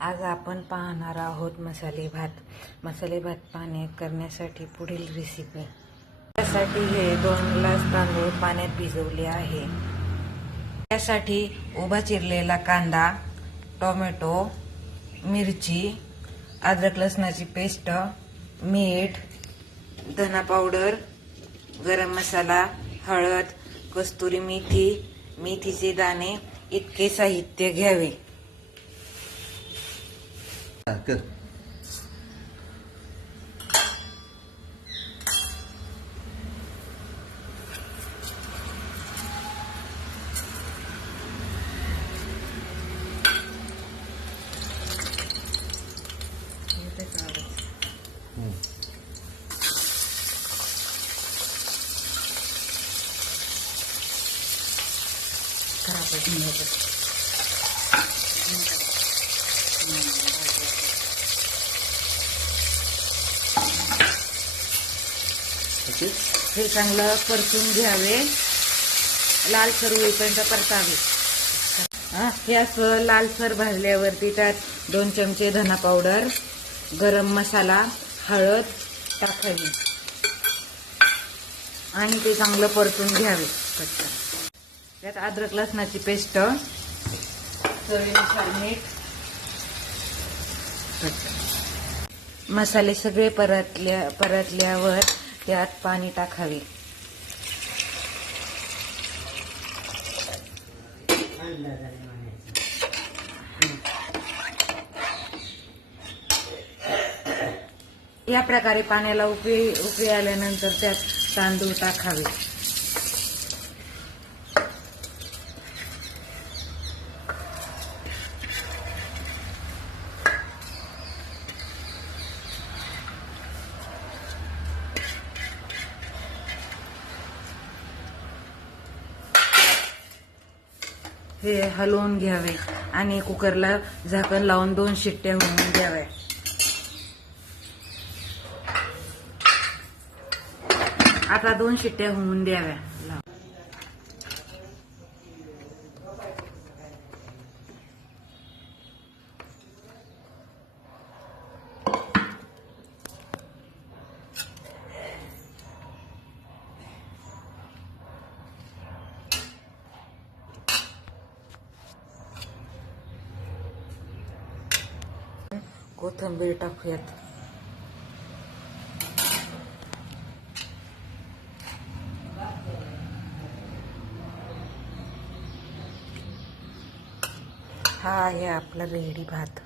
आज आपण पाहणार आहोत मसाले भात करण्यासाठी पुढील रेसिपी। त्यासाठी हे 2 ग्लास तांदूळ पाण्यात भिजवले आहे। त्यासाठी उभा चिरलेला कांदा, टोमॅटो, मिरची, अद्रक लसणाची पेस्ट, मीठ, धना पावडर, गरम मसाला, हळद, कस्तुरी मेथी, मेथीचे दाणे इतके साहित्य घ्यावे। कर हे चांगलं परतून घ्यावे, लालसर होईपर्यंत परतावे। हे असं लालसर भाजल्यावरती त्यात 2 चमचे धना पावडर, गरम मसाला, हळद टाकावी आणि ते चांगलं परतून घ्यावे। त्यात अद्रक लसणाची पेस्ट, चवीनुसार मीठ, मसाले सगळे परतल्यावर त्यात पाणी टाकावे। या प्रकारे पाण्याला उकळी आल्यानंतर त्यात तांदूळ टाकावे। हे हलवून घ्यावे आणि कुकरला झाकण लावून 2 शिट्ट्या होऊन द्याव्या। आता 2 शिट्ट्या होऊन द्याव्या। कोथिंबीर टाकूयात। हा आहे आपला रेडी भात।